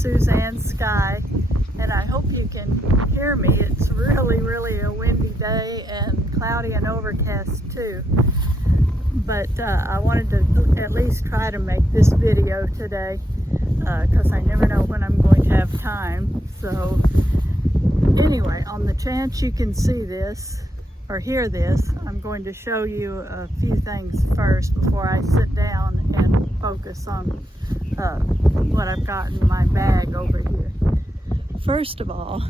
Suzanne Sky, and I hope you can hear me. It's really a windy day and cloudy and overcast too. But I wanted to at least try to make this video today because I never know when I'm going to have time. So anyway, on the chance you can see this or hear this, I'm going to show you a few things first before I sit down and focus on what I've got in my bag over here. First of all,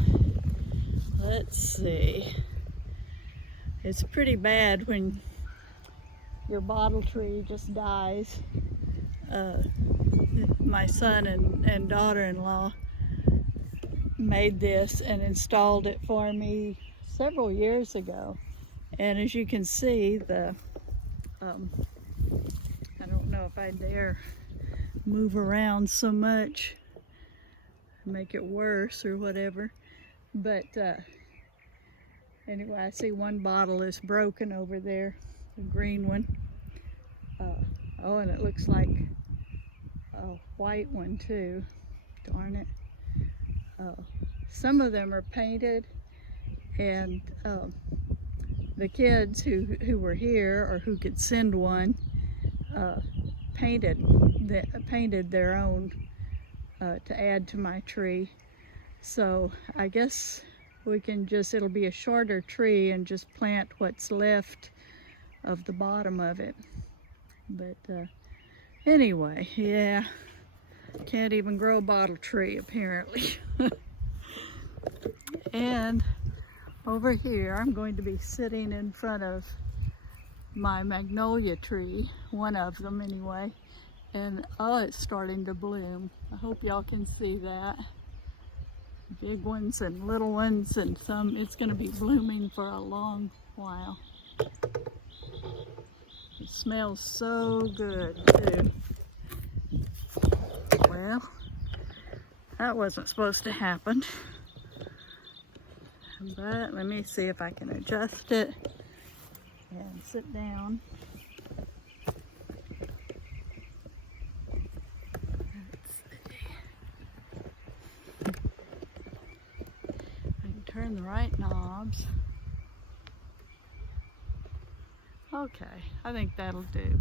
let's see. It's pretty bad when your bottle tree just dies. My son and daughter-in-law made this and installed it for me several years ago. And as you can see, I don't know if I dare move around so much, make it worse or whatever. But anyway, I see one bottle is broken over there, the green one. Oh, and it looks like a white one too. Darn it. Some of them are painted, and the kids who were here or who could send one painted their own to add to my tree. So I guess we can it'll be a shorter tree and just plant what's left of the bottom of it. But anyway, yeah, can't even grow a bottle tree apparently. And over here, I'm going to be sitting in front of my magnolia tree, one of them anyway, and oh, it's starting to bloom. I hope y'all can see that. Big ones and little ones, and some, it's going to be blooming for a long while. It smells so good too. Well, that wasn't supposed to happen. But let me see if I can adjust it and sit down. Let's see. I can turn the right knobs. Okay, I think that'll do.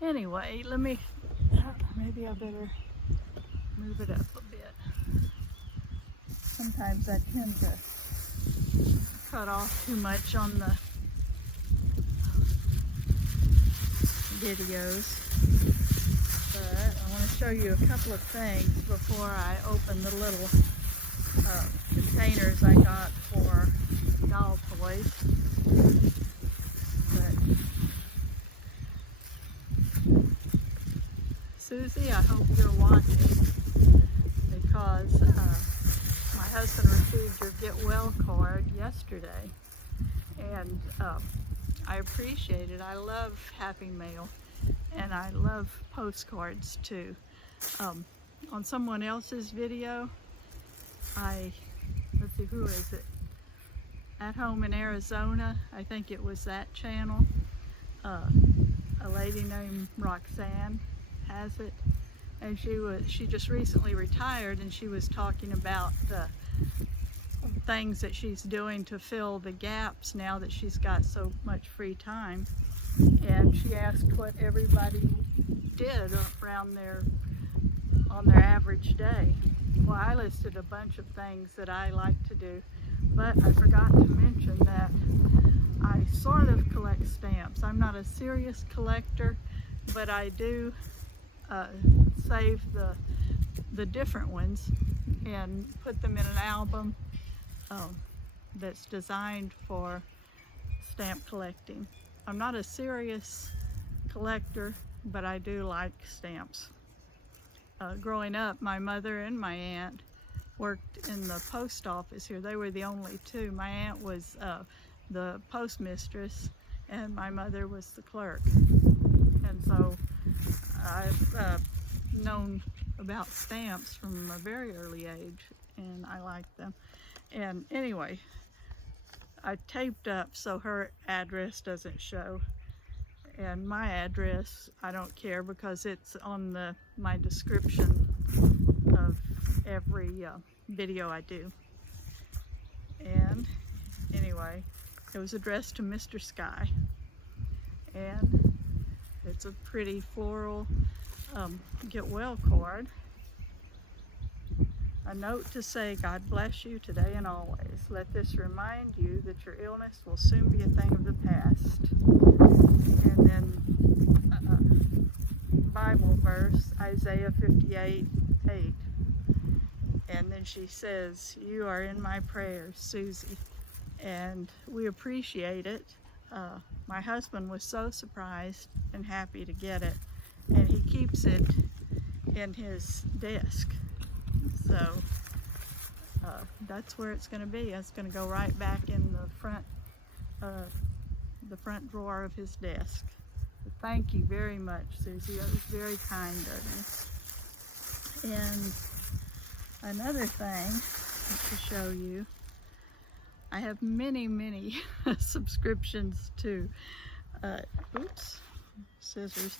Anyway, maybe I better move it up a bit. Sometimes I tend to cut off too much on the videos, but I want to show you a couple of things before I open the little containers I got for doll toys. But Suzzie, I hope you're watching, because my husband received your Get Well card yesterday, and I appreciate it. I love Happy Mail, and I love postcards too. On someone else's video, let's see, who is it? At Home in Arizona, I think it was that channel. A lady named Roxanne has it. And she just recently retired, and she was talking about things that she's doing to fill the gaps now that she's got so much free time. And she asked what everybody did around on their average day. Well, I listed a bunch of things that I like to do, but I forgot to mention that I sort of collect stamps. I'm not a serious collector, but I do save the different ones and put them in an album that's designed for stamp collecting. I'm not a serious collector, but I do like stamps. Growing up, my mother and my aunt worked in the post office here. They were the only two. My aunt was the postmistress, and my mother was the clerk. And so I've known about stamps from a very early age, and I like them. And anyway, I taped up so her address doesn't show, And my address, I don't care because it's on my description of every video I do. And anyway, it was addressed to Mr. Sky. And it's a pretty floral get well card. A note to say, God bless you today and always. Let this remind you that your illness will soon be a thing of the past. And then Bible verse, Isaiah 58:8. And then she says, you are in my prayers, Suzzie. And we appreciate it. My husband was so surprised and happy to get it. And he keeps it in his desk. So that's where it's going to be. It's going to go right back in the front drawer of his desk. So thank you very much, Suzzie. That was very kind of you. And another thing to show you, I have many subscriptions to, scissors,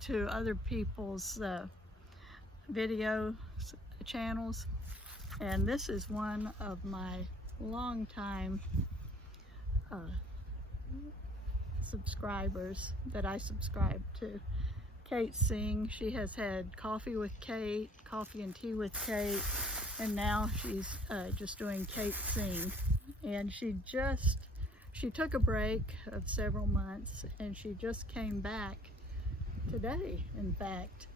to other people's video channels, and this is one of my longtime subscribers that I subscribe to. Kate Singh. She has had Coffee with Kate, Coffee and Tea with Kate, and now she's just doing Kate Singh. And she took a break of several months, and she just came back today, in fact.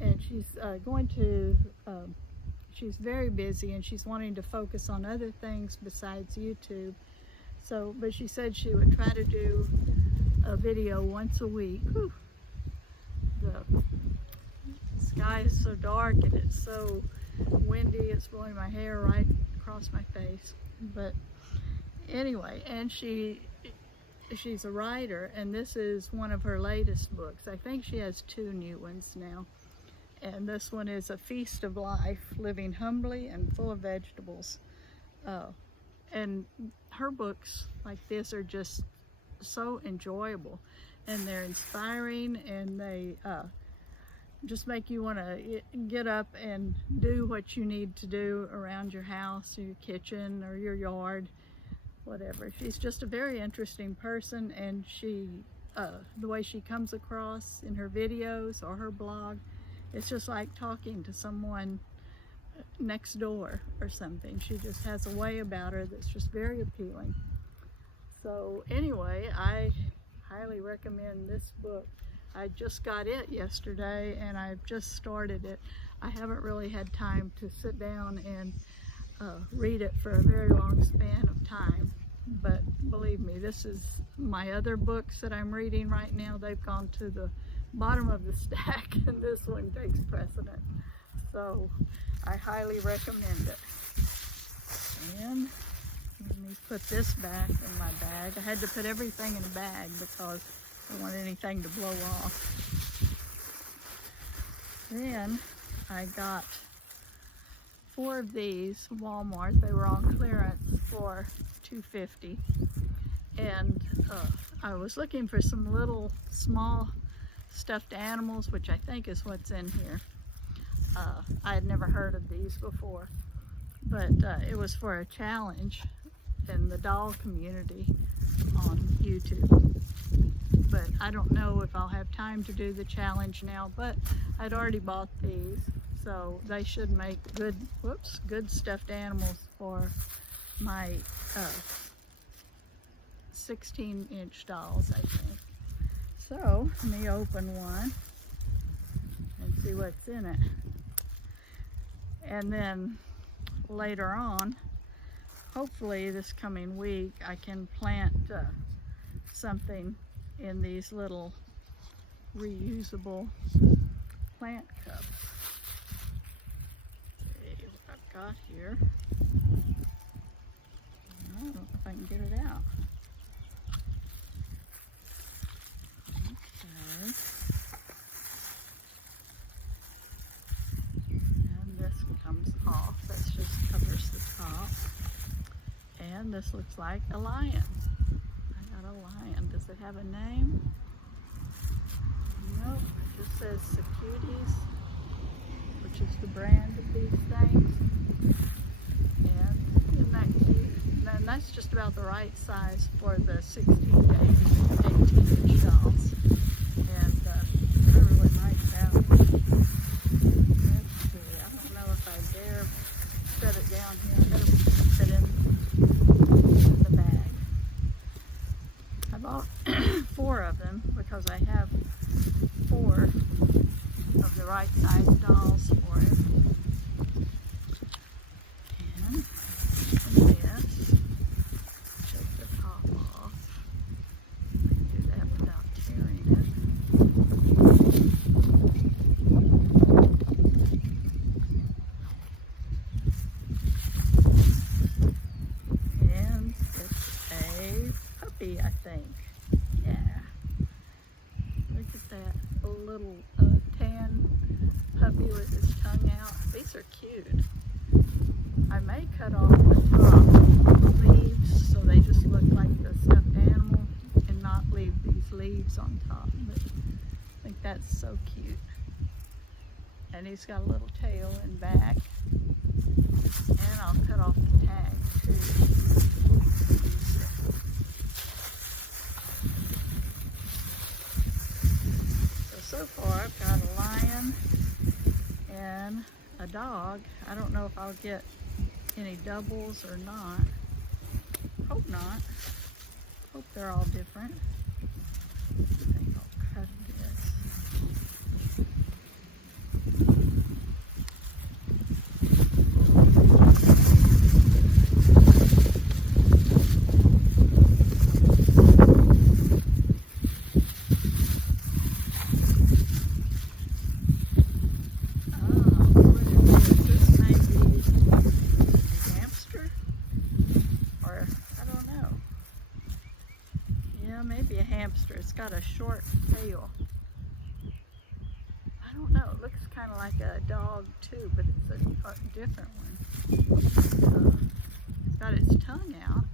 And she's she's very busy, and she's wanting to focus on other things besides YouTube. So, but she said she would try to do a video once a week. Whew. The sky is so dark and it's so windy, it's blowing my hair right across my face. But anyway, and she's a writer, and this is one of her latest books. I think she has 2 new ones now. And this one is A Feast of Life, Living Humbly and Full of Vegetables. And her books like this are just so enjoyable, and they're inspiring, and they just make you want to get up and do what you need to do around your house or your kitchen or your yard, whatever. She's just a very interesting person, and she the way she comes across in her videos or her blog, it's just like talking to someone next door or something. She just has a way about her that's just very appealing. So anyway, I highly recommend this book. I just got it yesterday, and I've just started it. I haven't really had time to sit down and read it for a very long span of time, but believe me, this is my other books that I'm reading right now. They've gone to the bottom of the stack, and this one takes precedent. So I highly recommend it. And let me put this back in my bag. I had to put everything in a bag because I don't want anything to blow off. Then I got 4 of these from Walmart. They were on clearance for $2.50. And I was looking for some little small stuffed animals, which I think is what's in here. I had never heard of these before, but it was for a challenge in the doll community on YouTube. But I don't know if I'll have time to do the challenge now, but I'd already bought these, so they should make good stuffed animals for my 16-inch dolls, I think. So let me open one and see what's in it. And then later on, hopefully this coming week, I can plant something in these little reusable plant cups. See what I've got here. I don't know if I can get it out. Okay. And this comes off. This just covers the top. And this looks like a lion. I lion. Does it have a name? Nope, it just says Sakuties, which is the brand of these things. And isn't that cute? And that's just about the right size for the 16 to 18-inch dolls. And I really like that one. Let's see, I don't know if I dare set it down here. I better put it in the bag. I bought 4 of them because I have 4 of the right size dolls for it. And this, take the top off. Do that without tearing it. And it's a puppy, I think. Yeah. Look at that little tan puppy with his tongue out. These are cute. I may cut off the top leaves so they just look like the stuffed animal and not leave these leaves on top. But I think that's so cute. And he's got a little tail and back. And I'll cut off the tag too. So far I've got a lion and a dog. I don't know if I'll get any doubles or not. Hope not. Hope they're all different. I think I'll cut this. Maybe a hamster. It's got a short tail. I don't know. It looks kind of like a dog too, but it's a different one. It's got its tongue out.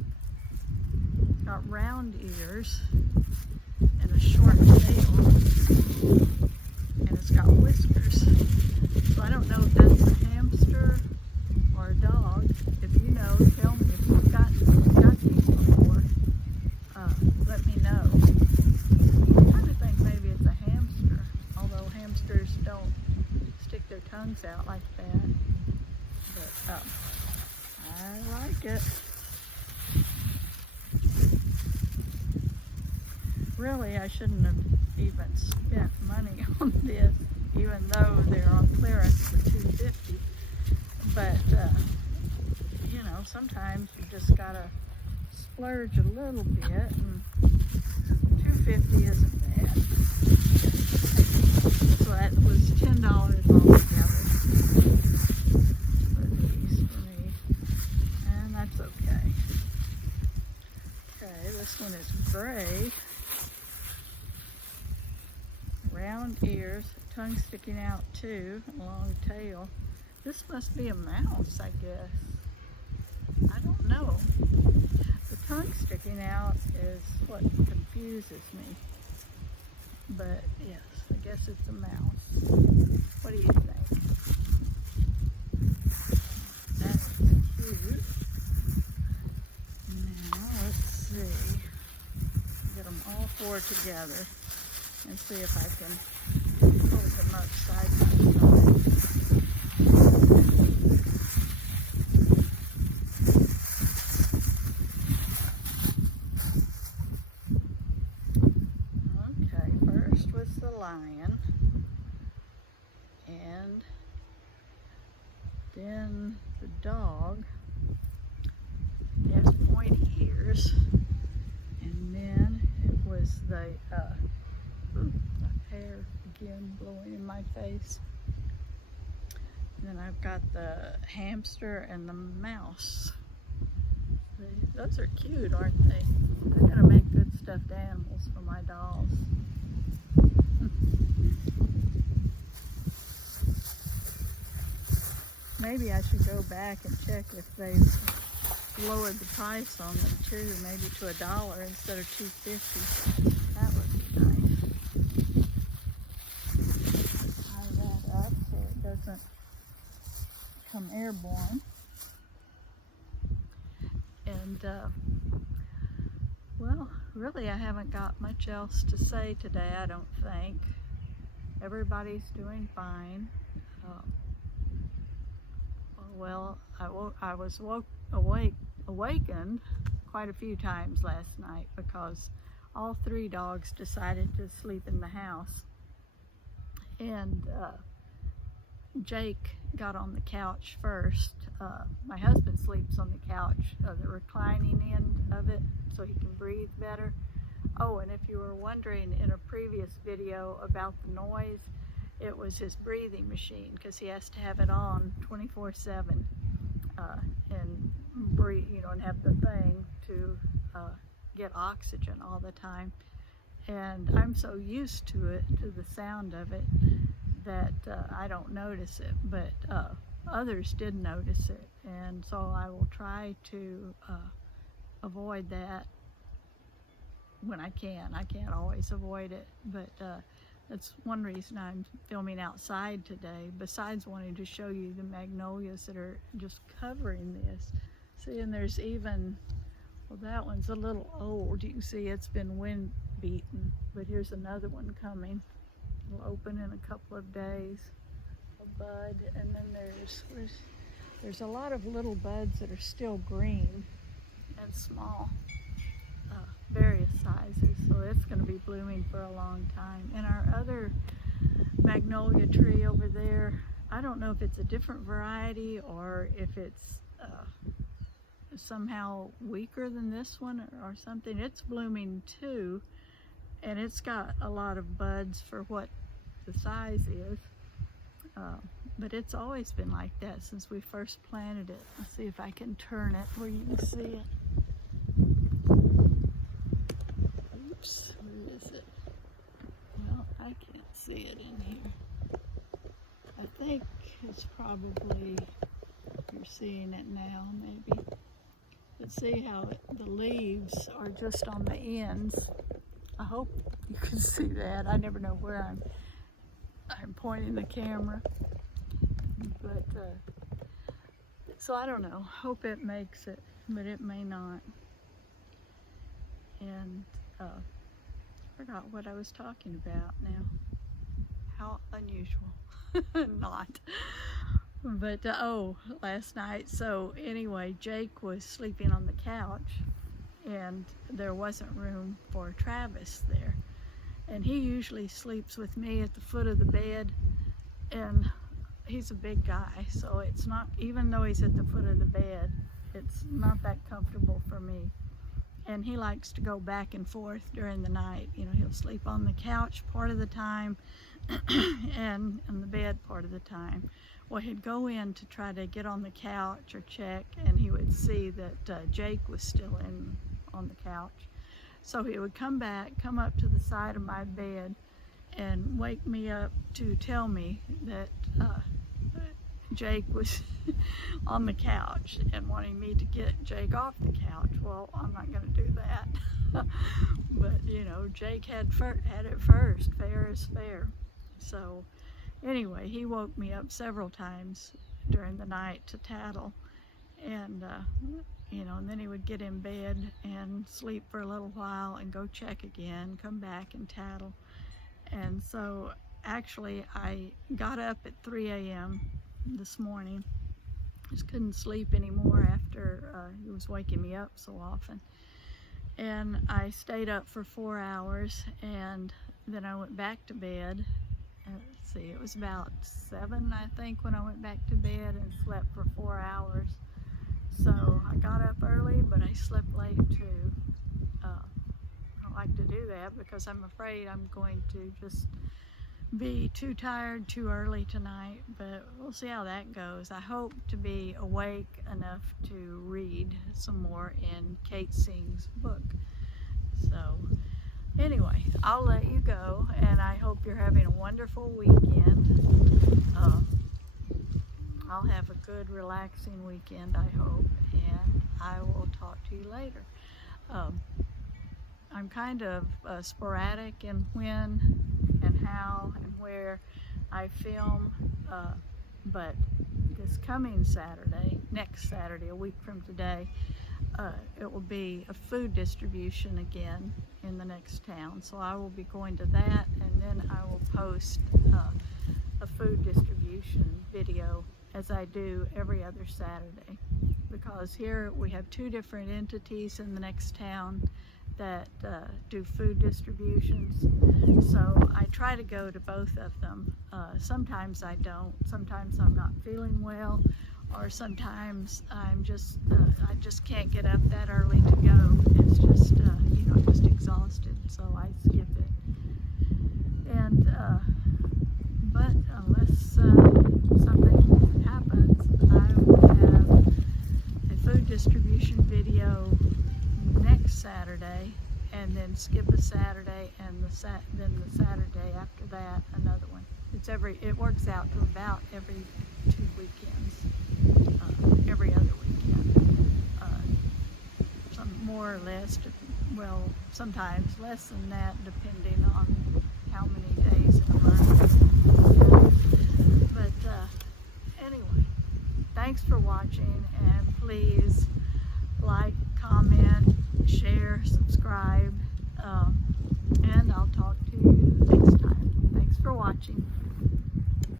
It's got round ears and a short tail. And it's got whiskers. So I don't know if that's a hamster or a dog. If you know, tell me if you've got these before. Let me know. I kind of think maybe it's a hamster, although hamsters don't stick their tongues out like that. But I like it. Really, I shouldn't have even spent money on this, even though they're on clearance for $2.50. But you know, sometimes you just gotta splurge a little bit, and $2.50 isn't bad. So that was $10 altogether for these for me, and that's okay. Okay, this one is gray, round ears, tongue sticking out too, long tail. This must be a mouse, I guess. I don't know. The tongue sticking out is what confuses me. But yes, I guess it's a mouse. What do you think? That's cute. Now let's see. Get them all 4 together and see if I can hold them up side by side. Lion, and then the dog. He has pointy ears, and then it was the hair again blowing in my face. And then I've got the hamster and the mouse. Those are cute, aren't they? They're gonna make good stuffed animals for my dolls. Maybe I should go back and check if they've lowered the price on them too, maybe to $1 instead of $2.50. That would be nice. Tie that up so it doesn't become airborne. And well, really I haven't got much else to say today, I don't think. Everybody's doing fine. Well, I was awakened quite a few times last night because all 3 dogs decided to sleep in the house. And Jake got on the couch first. My husband sleeps on the couch, the reclining end of it, so he can breathe better. Oh, and if you were wondering in a previous video about the noise, it was his breathing machine, because he has to have it on 24/7 and breathe, you know, and have the thing to get oxygen all the time. And I'm so used to it, to the sound of it, that I don't notice it, but others did notice it, and so I will try to avoid that when I can. I can't always avoid it, but that's one reason I'm filming outside today, besides wanting to show you the magnolias that are just covering this. See, and there's even, well, that one's a little old. You can see it's been wind beaten, but here's another one coming. It'll open in a couple of days, a bud, and then there's a lot of little buds that are still green and small. Various sizes, so it's going to be blooming for a long time. And our other magnolia tree over there, I don't know if it's a different variety or if it's somehow weaker than this one or something. It's blooming too, and it's got a lot of buds for what the size is, but it's always been like that since we first planted it. Let's see if I can turn it where you can see it. Oops, where is it? Well, I can't see it in here. I think it's probably, you're seeing it now maybe. But see how the leaves are just on the ends. I hope you can see that. I never know where I'm pointing the camera. But, so I don't know. Hope it makes it, but it may not. And I forgot what I was talking about now. How unusual. Not. But oh, last night, so anyway, Jake was sleeping on the couch and there wasn't room for Travis there. And he usually sleeps with me at the foot of the bed, and he's a big guy, so it's not, even though he's at the foot of the bed, it's not that comfortable for me. And he likes to go back and forth during the night. You know, he'll sleep on the couch part of the time and on the bed part of the time. Well, he'd go in to try to get on the couch or check, and he would see that Jake was still on the couch. So he would come back, come up to the side of my bed and wake me up to tell me that Jake was on the couch and wanting me to get Jake off the couch. Well, I'm not going to do that. But, you know, Jake had it first. Fair is fair. So anyway, he woke me up several times during the night to tattle. And, you know, and then he would get in bed and sleep for a little while and go check again, come back and tattle. And so actually I got up at 3 a.m. this morning. Just couldn't sleep anymore after he was waking me up so often. And I stayed up for 4 hours, and then I went back to bed. Let's see, it was about 7, I think, when I went back to bed and slept for 4 hours. So I got up early, but I slept late too. I don't like to do that because I'm afraid I'm going to just be too tired too early tonight, but we'll see how that goes. I hope to be awake enough to read some more in Kate Singh's book. So anyway, I'll let you go, and I hope you're having a wonderful weekend. I'll have a good relaxing weekend, I hope, and I will talk to you later. I'm kind of sporadic in when and how and where I film, but this coming Saturday, next Saturday, a week from today, it will be a food distribution again in the next town. So I will be going to that, and then I will post a food distribution video as I do every other Saturday, because here we have two different entities in the next town that do food distributions. So I try to go to both of them. Sometimes I don't. Sometimes I'm not feeling well, or sometimes I just can't get up that early to go. It's just just exhausted, so I skip it. And but unless something happens, I will have a food distribution video next Saturday, and then skip a Saturday, and then the Saturday after that another one. It works out to about every 2 weekends, every other weekend. Some more or less, well, sometimes less than that, depending on how many days in a month. But anyway, thanks for watching, and please like, comment, share, subscribe, and I'll talk to you next time. Thanks for watching.